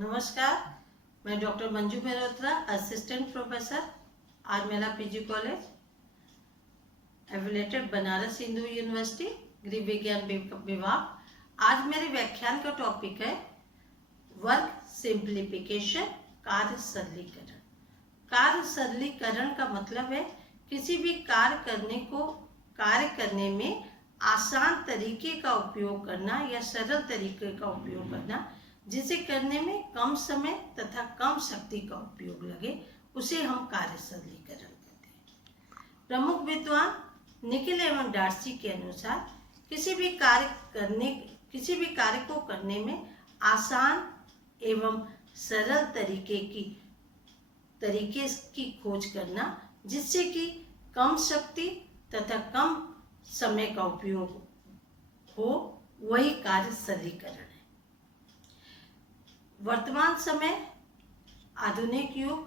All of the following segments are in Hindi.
नमस्कार, मैं doctor Manju Mehrotra, assistant professor, आज मेरा PG college affiliated Banaras Hindu university गृह विज्ञान विभाग। आज मेरे व्याख्यान का टॉपिक है वर्क सिंप्लीफिकेशन, कार्य सरलीकरण। कार्य सरलीकरण का मतलब है किसी भी कार्य करने में आसान तरीके का उपयोग करना या सरल तरीके का उपयोग करना, जिसे करने में कम समय तथा कम शक्ति का उपयोग लगे, उसे हम कार्य सरलीकरण कहते हैं। प्रमुख विद्वान निखिल एवं डार्सी के अनुसार किसी भी कार्य को करने में आसान एवं सरल तरीके की खोज करना, जिससे कि कम शक्ति तथा कम समय का उपयोग हो, वही कार्य सरलीकरण है। वर्तमान समय आधुनिक युग,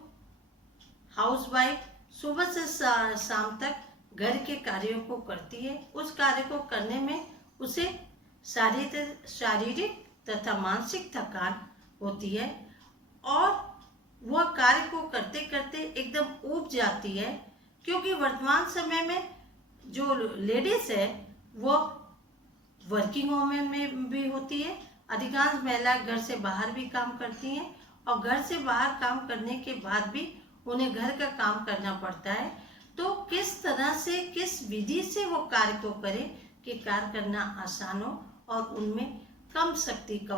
हाउसवाइफ सुबह से शाम तक घर के कार्यों को करती है। उस कार्य को करने में उसे शारीरिक तथा मानसिक थकान होती है और वह कार्य को करते करते एकदम ऊब जाती है, क्योंकि वर्तमान समय में जो लेडीज है वो वर्किंग वूमेन में भी होती है। अधिकांश महिलाएं घर से बाहर भी काम करती हैं और घर से बाहर काम करने के बाद भी उन्हें घर का काम करना पड़ता है। तो किस तरह से, किस विधि से वो कार्य को करें कि कार्य करना आसान हो और उनमें कम शक्ति का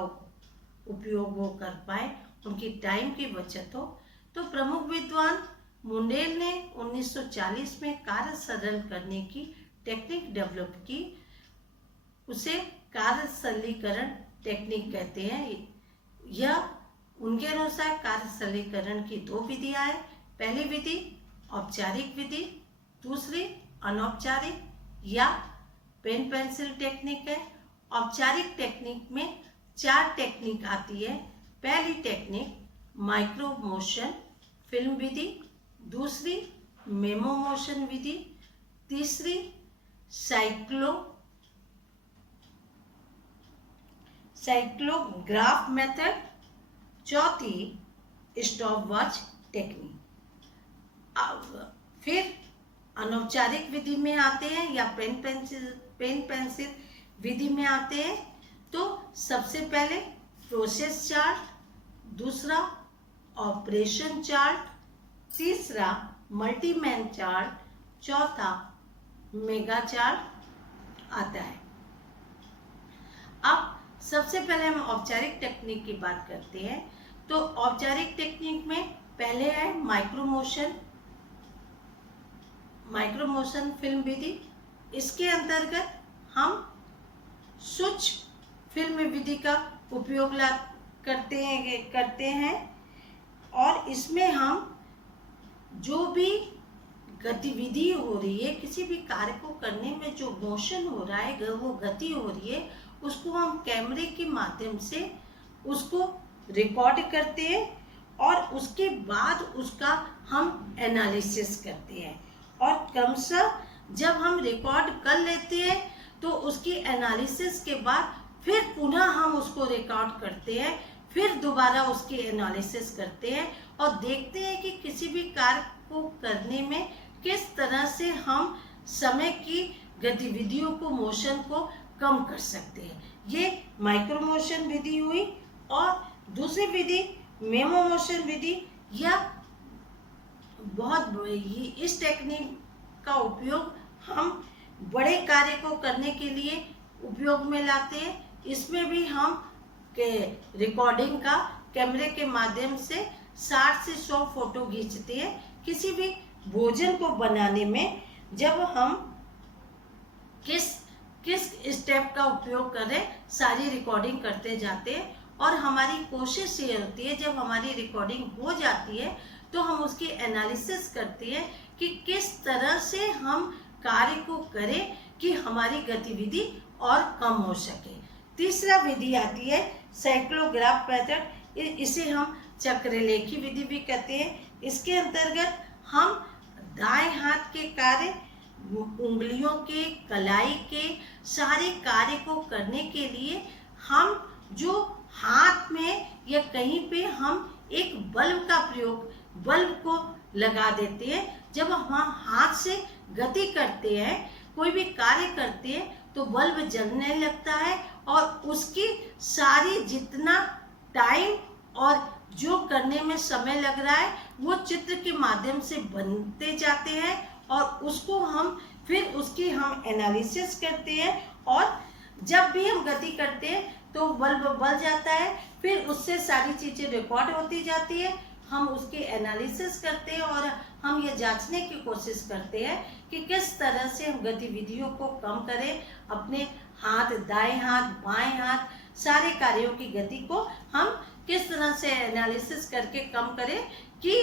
उपयोग वो कर पाए, उनकी टाइम की बचत हो। तो प्रमुख विद्वान मुंडेल ने 1940 में कार्य सरल करने की टेक्निक डेवलप की। उसे कार्य सरलीकरण टेक्निक कहते हैं। यह उनके अनुसार कार्य सरलीकरण की दो विधियां हैं। पहली विधि औपचारिक विधि, दूसरी अनौपचारिक या पेन पेंसिल टेक्निक है। औपचारिक टेक्निक में 4 टेक्निक आती है। पहली टेक्निक माइक्रो मोशन फिल्म विधि, दूसरी मेमो मोशन विधि, तीसरी साइक्लोग्राफ मेथड, चौथी स्टॉपवॉच टेक्निक। फिर अनौपचारिक विधि में आते हैं या पेन पेंसिल विधि में आते हैं। तो सबसे पहले प्रोसेस चार्ट, दूसरा ऑपरेशन चार्ट, तीसरा मल्टीमैन चार्ट, चौथा मेगा चार्ट आता है। अब सबसे पहले हम औपचारिक टेक्निक की बात करते हैं। तो औपचारिक टेक्निक में पहले है माइक्रो मोशन फिल्म विधि। इसके अंतर्गत हम सूक्ष्म फिल्म विधि का उपयोग करते हैं और इसमें हम जो भी गतिविधि हो रही है, किसी भी कार्य को करने में जो मोशन हो रहा है, वो गति हो रही है, उसको हम कैमरे के माध्यम से उसको रिकॉर्ड करते हैं और उसके बाद उसका हम एनालिसिस करते हैं। और क्रमशः जब हम रिकॉर्ड कर लेते हैं तो उसकी एनालिसिस के बाद फिर पुनः हम उसको रिकॉर्ड करते हैं, फिर दोबारा उसकी एनालिसिस करते हैं और देखते हैं कि किसी भी कार्य को करने में किस तरह से हम समय की गतिविधियों को, मोशन को कम कर सकते हैं। ये माइक्रो मोशन विधि हुई। और दूसरी विधि मेमो मोशन विधि, या इस टेक्निक का उपयोग हम बड़े कार्य को करने के लिए उपयोग में लाते हैं। इसमें भी हम रिकॉर्डिंग का कैमरे के माध्यम से 60 से 100 फोटो खींचते हैं। किसी भी भोजन को बनाने में जब हम किस स्टेप का उपयोग करें, सारी रिकॉर्डिंग करते जाते हैं और हमारी कोशिश ये होती है, जब हमारी रिकॉर्डिंग हो जाती है तो हम उसकी एनालिसिस करते हैं कि किस तरह से हम कार्य को करें कि हमारी गतिविधि और कम हो सके। तीसरा विधि आती है साइक्लोग्राफ मेथड। इसे हम चक्रलेखी विधि भी कहते हैं। इसके अंतर्गत हम दाएं हाथ के कार्य, उंगलियों के, कलाई के सारे कार्य को करने के लिए हम जो हाथ में या कहीं पे हम एक बल्ब को लगा देते हैं। जब हम हाथ से गति करते हैं, कोई भी कार्य करते हैं, तो बल्ब जलने लगता है और उसकी सारी जितना टाइम और जो करने में समय लग रहा है वो चित्र के माध्यम से बनते जाते हैं और उसको हम फिर उसकी हम एनालिसिस करते हैं। और जब भी हम गति करते हैं तो बल्ब बल जाता है, फिर उससे सारी चीज़ें रिकॉर्ड होती जाती है। हम उसकी एनालिसिस करते हैं और हम ये जांचने की कोशिश करते हैं कि किस तरह से हम गतिविधियों को कम करें। अपने हाथ, दाएं हाथ, बाएं हाथ, सारे कार्यों की गति को हम किस तरह से एनालिसिस करके कम करें कि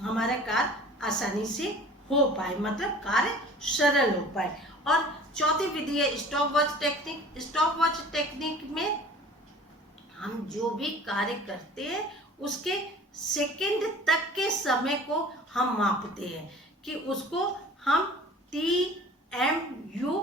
हमारा कार्य आसानी से हो पाए, मतलब कार्य सरल हो पाए। और चौथी विधि है stop watch technique. Stop watch technique में हम जो भी कार्य करते हैं उसके सेकंड तक के समय को हम मापते हैं कि उसको हम TMU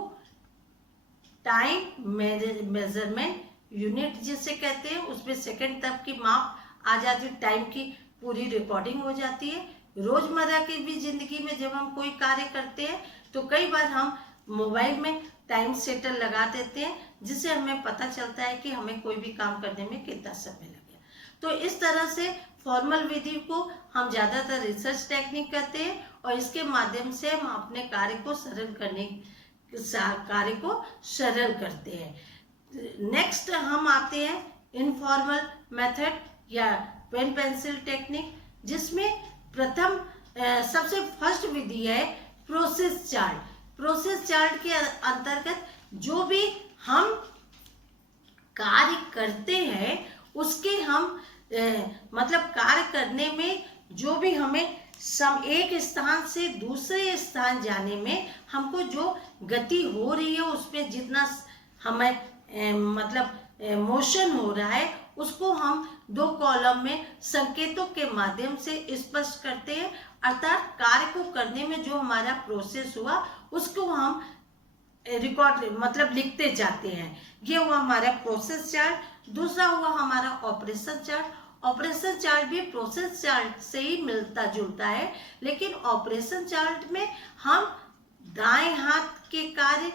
टाइम मेजरमेंट यूनिट जिसे कहते हैं, उसमें सेकंड तक की माप आ जाती है, टाइम की पूरी रिकॉर्डिंग हो जाती है। रोजमर्रा की भी जिंदगी में जब हम कोई कार्य करते हैं तो कई बार हम मोबाइल में टाइम सेटर लगा देते हैं, जिससे हमें पता चलता है कि हमें कोई भी काम करने में कितना समय लगेगा। तो इस तरह से फॉर्मल विधि को हम ज़्यादातर रिसर्च टेक्निक कहते हैं और इसके माध्यम से हम अपने कार्य को सरल करते हैं। नेक्स्ट हम आते हैं इनफॉर्मल मेथड या पेन पेंसिल टेक्निक, जिसमें प्रथम सबसे फर्स्ट विधि है प्रोसेस चार्ट। प्रोसेस चार्ट के अंतर्गत जो भी हम कार्य करते हैं उसके हम मतलब कार्य करने में जो भी हमें एक स्थान से दूसरे स्थान जाने में हमको जो गति हो रही है उसमें जितना हमें मतलब मोशन हो रहा है उसको हम 2 कॉलम में संकेतों के माध्यम से स्पष्ट करते हैं। अर्थात कार्य को करने में जो हमारा प्रोसेस हुआ उसको हम रिकॉर्ड मतलब लिखते जाते हैं। ये हुआ हमारा प्रोसेस चार्ट। दूसरा हुआ हमारा ऑपरेशन चार्ट। ऑपरेशन चार्ट भी प्रोसेस चार्ट से ही मिलता जुलता है, लेकिन ऑपरेशन चार्ट में हम दाएं हाथ के कार्य,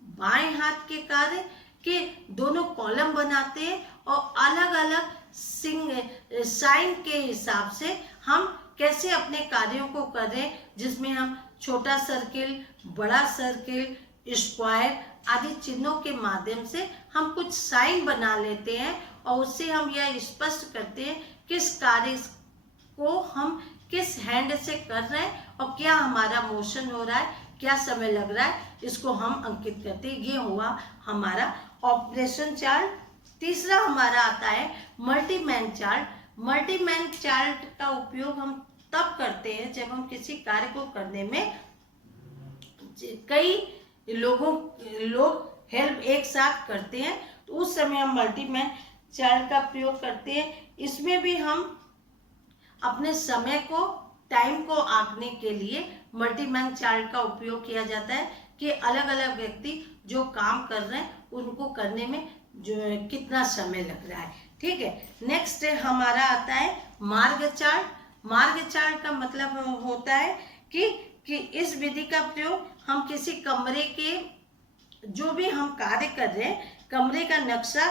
बाएं हाथ के कार्य के दोनों कॉलम बनाते हैं और अलग अलग साइन के हिसाब से हम कैसे अपने कार्यों को करें, जिसमें हम छोटा सर्किल, बड़ा सर्किल, स्क्वायर आदि चिन्हों के माध्यम से हम कुछ साइन बना लेते हैं और उससे हम यह स्पष्ट करते हैं किस कार्य को हम किस हैंड से कर रहे हैं और क्या हमारा मोशन हो रहा है, क्या समय लग रहा है, इसको हम अंकित करते हैं। ये हुआ हमारा ऑपरेशन चार्ट। तीसरा हमारा आता है मल्टीमैन चार्ट। मल्टीमैन चार्ट का उपयोग हम तब करते हैं जब हम किसी कार्य को करने में कई लोग हेल्प एक साथ करते हैं, तो उस समय हम मल्टीमैन चार्ट का प्रयोग करते हैं। इसमें भी हम अपने समय को, टाइम को आंकने के लिए मल्टीमैन चार्ट का उपयोग किया जाता है कि अलग अलग व्यक्ति जो काम कर रहे हैं उनको करने में जो कितना समय लग रहा है। ठीक है। नेक्स्ट हमारा आता है मार्ग चार्ट। मार्ग चार्ट का मतलब होता है कि इस विधि का प्रयोग हम किसी कमरे के जो भी हम कार्य कर रहे हैं कमरे का नक्शा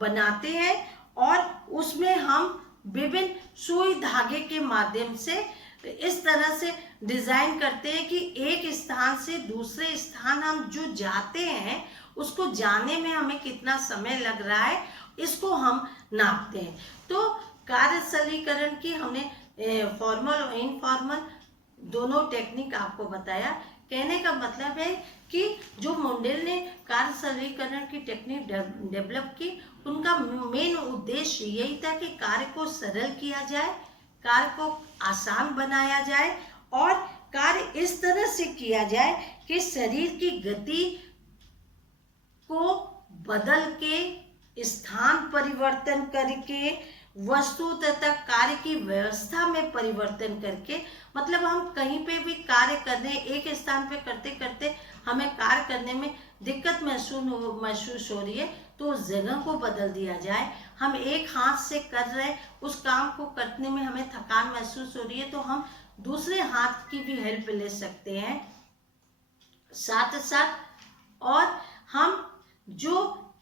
बनाते हैं और उसमें हम विभिन्न सुई धागे के माध्यम से इस तरह से डिजाइन करते हैं कि एक स्थान से दूसरे स्थान हम जो जाते हैं उसको जाने में हमें कितना समय लग रहा है, इसको हम नापते हैं। तो कार्य सरलीकरण की हमने फॉर्मल और इनफॉर्मल दोनों टेक्निक आपको बताया। कहने का मतलब है कि जो मोंडेल ने कार्य सरलीकरण की टेक्निक डेवलप की, उनका मेन उद्देश्य यही था कि कार्य को सरल किया जाए, कार्य को आसान बनाया जाए और कार्य इस तरह से किया जाए कि शरीर की गति को बदल के, स्थान परिवर्तन करके, वस्तु तथा कार्य की व्यवस्था में परिवर्तन करके, मतलब हम कहीं पे भी कार्य करने, एक स्थान पे करते करते हमें कार्य करने में दिक्कत महसूस हो रही है तो उस जगह को बदल दिया जाए। हम एक हाथ से कर रहे उस काम को करने में हमें थकान महसूस हो रही है तो हम दूसरे हाथ की भी हेल्प ले सकते हैं। साथ साथ और हम जो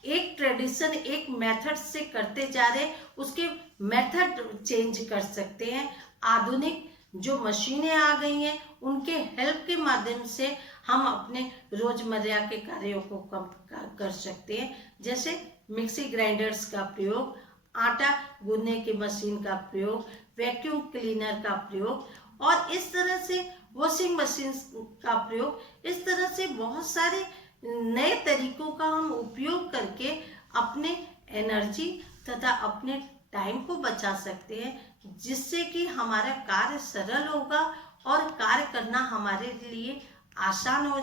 एक ट्रेडिशन एक मेथड से करते जा रहे उसके मेथड चेंज कर सकते हैं। आधुनिक जो मशीनें आ गई हैं उनके हेल्प के माध्यम से हम अपने रोजमर्रा के कार्यों को कम कर सकते हैं, जैसे मिक्सी ग्राइंडर्स का प्रयोग, आटा गूंदने की मशीन का प्रयोग, वैक्यूम क्लीनर का प्रयोग और इस तरह से वॉशिंग मशीन का प्रयोग। इस तरह से बहुत सारे नए तरीकों का हम उपयोग करके अपने एनर्जी तथा अपने टाइम को बचा सकते हैं, जिससे कि हमारा कार्य सरल होगा और कार्य करना हमारे लिए आसान हो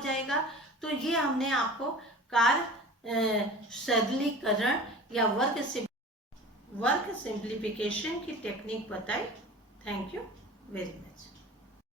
जाएगा। तो ये हमने आपको कार्य सरलीकरण या वर्क सिंप्लीफिकेशन की टेक्निक बताई। Thank you very much.